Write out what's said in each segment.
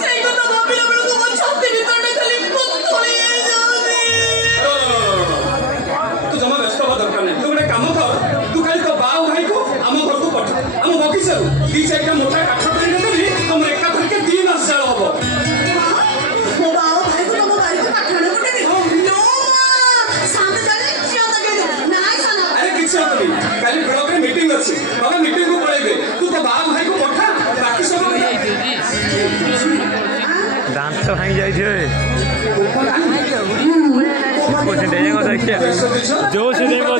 ସେଇ କଥା ଭାବିଲା ବେଳକୁ ମୋ ଛାତି ଭିତରଟା ଖାଲି ପଥଳି ହେଇଯାଉଛି। ତୁ ଜମା ବ୍ୟସ୍ତ ହବା ଦରକାର ନାହିଁ। ତୁ ଗୋଟେ କାମ କର, ତୁ ଖାଲି ତୋ ବାଉ ଭାଇକୁ ଆମ ଘରକୁ ପଠା। ଆମ ବଗିଚାରୁ 2-4ଟା ମୋଟା କାଠ କରି ନେବି, ତମର ଏକାଥରକେ 2 ମାସ ଚାଳ ହବ। ମୋ ବାଉ ଭାଇକୁ ତମ ବାଡ଼ିକୁ କାଠ ଆଣିବାକୁ ଦେବି? ସାମନେ ଜାଣି ଝିଅ ଲଗେଇଦେ। ନାଇଁ ସାନ ଆରେ କିଛି ହବନି, କାଲି ବ୍ଲକରେ ମିଟିଂ ଅଛି, ବାବା ମିଟିଂକୁ ପଳେଇବେ। ତୁ ତୋ ବାଉ ଭାଇକୁ ପଠା, ବାକି ସବୁ ଦାନ୍ତ ଭାଙ୍ଗି ଯାଇଥିବେ ଯୋଉ ସେ ଦେଇଥିଲି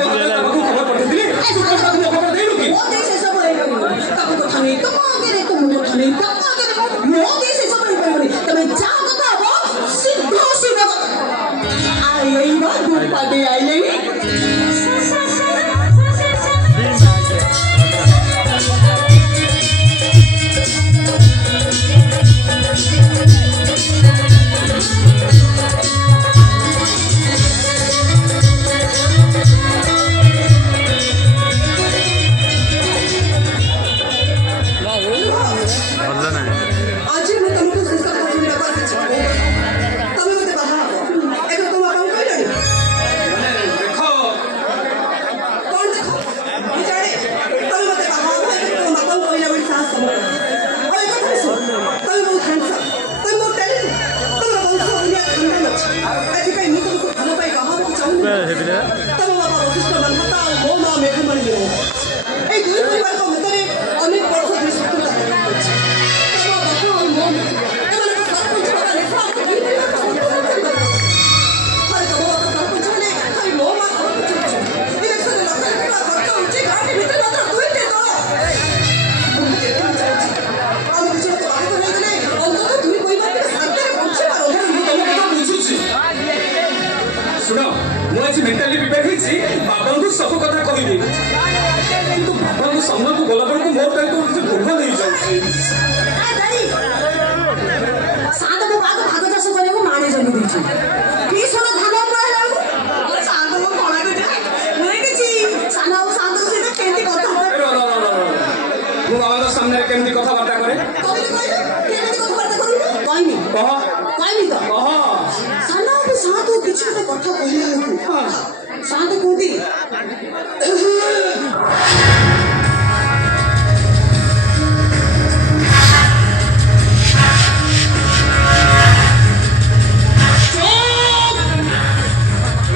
ତାକୁ କଥା ନେଇ ତ ଆଗରେ ତୁମ କଥା ନେଇ ତ ଆଗରେ ମୋ ଦେଶ ସବୁ ହେଇପାରିବନି। ତମେ ଯାହା କଥା ହବ ସିଧା ସିଧା ଆଇ ଦୁପାଟେ ଆଇଲେ मेंटाली प्रिपेयर होइछि बाबांकु सब कथा कहिबी किंतु बाबांकु सम्मान को गला पर को मोर टाइम तो किछ भूल नहीं जाउछि। आ दाई सादा को बात भाग चाष करे को माने जमी दिछि की सोना धान पळला सादा को कोणा को जा नहीं किछि साना और सादा से केंती कथा मु बाबा सामने केंती कथा बार्ता करे केंती कथा बार्ता करू कहनी कहनी तो साना को सादा किछि कथा कहले शांत कूदी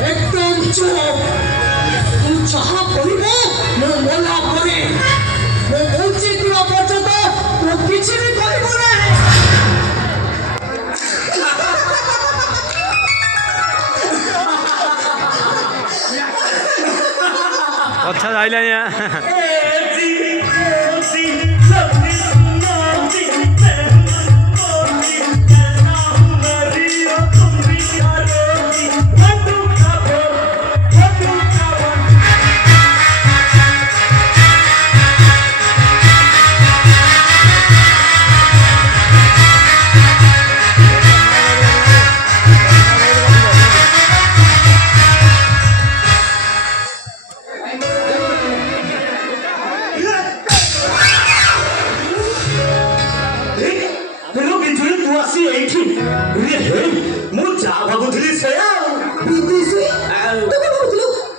एकदम चुप तू चाहा कहिबे मैं मोला करे मैं पहुंची दिवा पर्यंत तू किछि भी कहबो ना। अच्छा जाइला यहाँ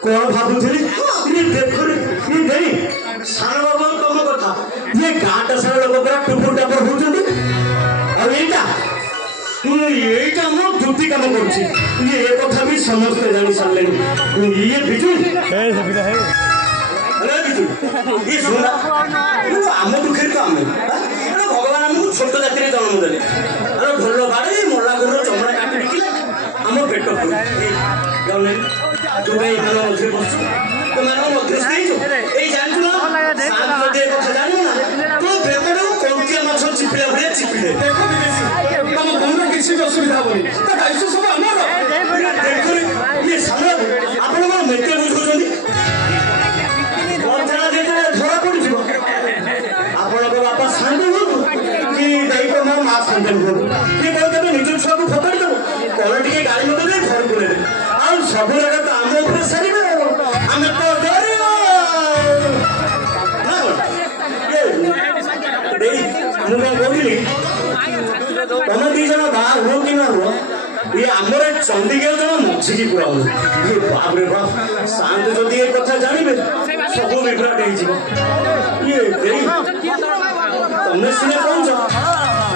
कौन भावुली देखो सारा बाबा तुम कथा ये गाँटा सारा लोग टुपुर टापर होटा मो दुटी कम कर कथा भी समस्त जानी सारे ये बिजु आम दुखे तो आम भगवान आमको छोट जाति जन्म देले ढोल बाड़े मल्ला गुर चमड़ा काटी बिकिले आम पेट तू भाई मध्य बस तुम मध्य जानू ना कथा जानू ना तो बेतन कंकिया माछ चिपिला भाई चिपिले देखो विदेशी तुम बंधु किसी भी असुविधा होनी तो दायित्व सब आमर देखो ये सामने आपण मन मेटे बुझुछनी बंधना जेते धरा पड़ी जिवो आपण को बापा सांड हो कि दायित्व मां मां सांड हो कि बोल के निज छुआ को फकड़ दो कोन टिके गाड़ी मत दे घर को ले आ सब जगह तो आम ऊपर सारिबे आम तो डरे ना ये देई हम बोली हुआ कि ना हुआ ये आमर चंडीगढ़ जमा मझी पूरा ये बाप रे बाप शांत जदि ये कथा जानवे सब विभ्राट ये तुमने सीने कौन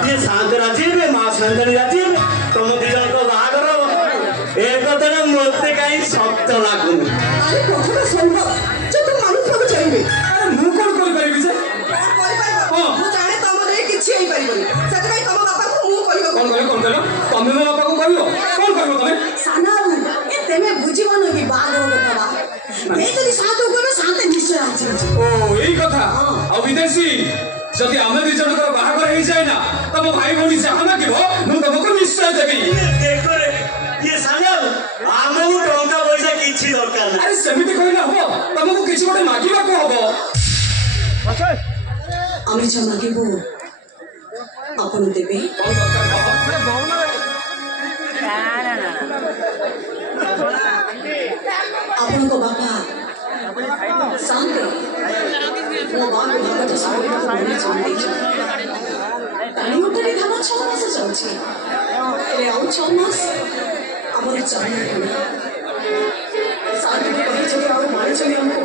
ये शांत राजी है माँ शांतनी राजी है तुम दिजन को बागर ए कथा मत कहीं शक्त लगुनि अरे कथा संभव जो तुम मानुष को चाहिए अरे मु कौन कर परिबि जे ମୁଁ ଜାଣେ ତମ ଦେହରେ କିଛି ହେଇପାରିବନି ସେଥିପାଇଁ ତମ ବାପାକୁ ମୁଁ କହିବ कौन कहलो तमे मो बापा को कहलो कौन कहलो तमे ସାନ ବାବୁ ଏ ତେମେ ବୁଝିବନ କି ବାହାଘର କଥା ଏ ଯଦି ଶାନ୍ତ କହିବେ ଶାନ୍ତ ନିଶ୍ଚୟ ଆସିବ ओ यही कथा आ विदेशी जदि आमे दि जनकर बाहागर हे जाय ना तब भाई भौणी जहाँ मागिबो मु तमको निश्चय देबी देखो रे ये सागल आमକୁ ଟଙ୍କା ପଇସା କିଛି ଦରକାର ନାହିଁ अरे सेमिति कहले हबो तमको किछि गोटे मागिबा को हबो আমি যা মাগিব আপন দেবে ଆପଣଙ୍କ ବାପା ଶାନ୍ତ ମୋ ବାପା ଭାଗତ ସବୁଠୁ ବଢ଼ି ଚାଲିଛି ପାଣି ଉପରେ ଧାନ 6 ମାସ ଯାଉଛି ହେଲେ ଆଉ 6 ମାସ ଆମର ଚାଲିବ ଶାନ୍ତକୁ କହିଛନ୍ତି ଆଉ ମାରି ଚଳି ଆମକୁ